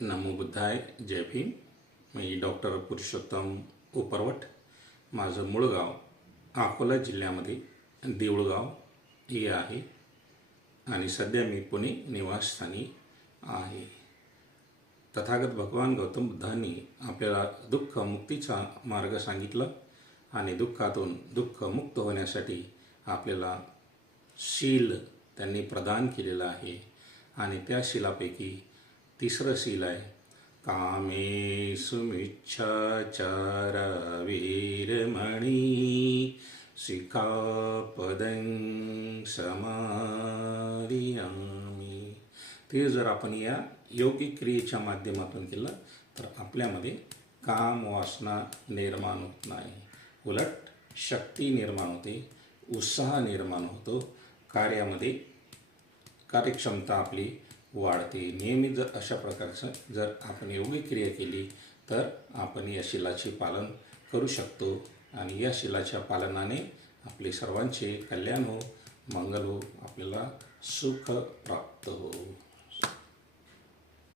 नमो बुद्धाय. जय भीम. मी doctor Purushottam Uparwat. माझं मूळ गाव अकोला जिल्ह्यामध्ये देऊळगाव हे आहे आणि सध्या मी पुणे निवासस्थानी आहे. तथागत भगवान गौतम बुद्धांनी आपल्याला दुःख मुक्तीचा मार्ग सांगितला आणि दुःखातून दुःख मुक्त होण्यासाठी आपल्याला शील त्यांनी प्रदान केलेलं आहे. आणि त्या शीलापैकी तिसरं शील आहे कामेषु मिच्छाचारा वीरमणी सिक्खापदं समादियामि. ते जर आपण या योगिक क्रियेच्या माध्यमातून केलं तर आपल्यामध्ये काम वासना निर्माण होत नाही, उलट शक्ती निर्माण होते, उत्साह निर्माण होतो, कार्यामध्ये कार्यक्षमता आपली वाढते. नेहमी जर अशा प्रकारचं जर आपण योगिक क्रिया केली तर आपण या शीलाचे पालन करू शकतो आणि या शीलाच्या पालनाने आपले सर्वांचे कल्याण हो, मंगल हो, आपल्याला सुख प्राप्त हो.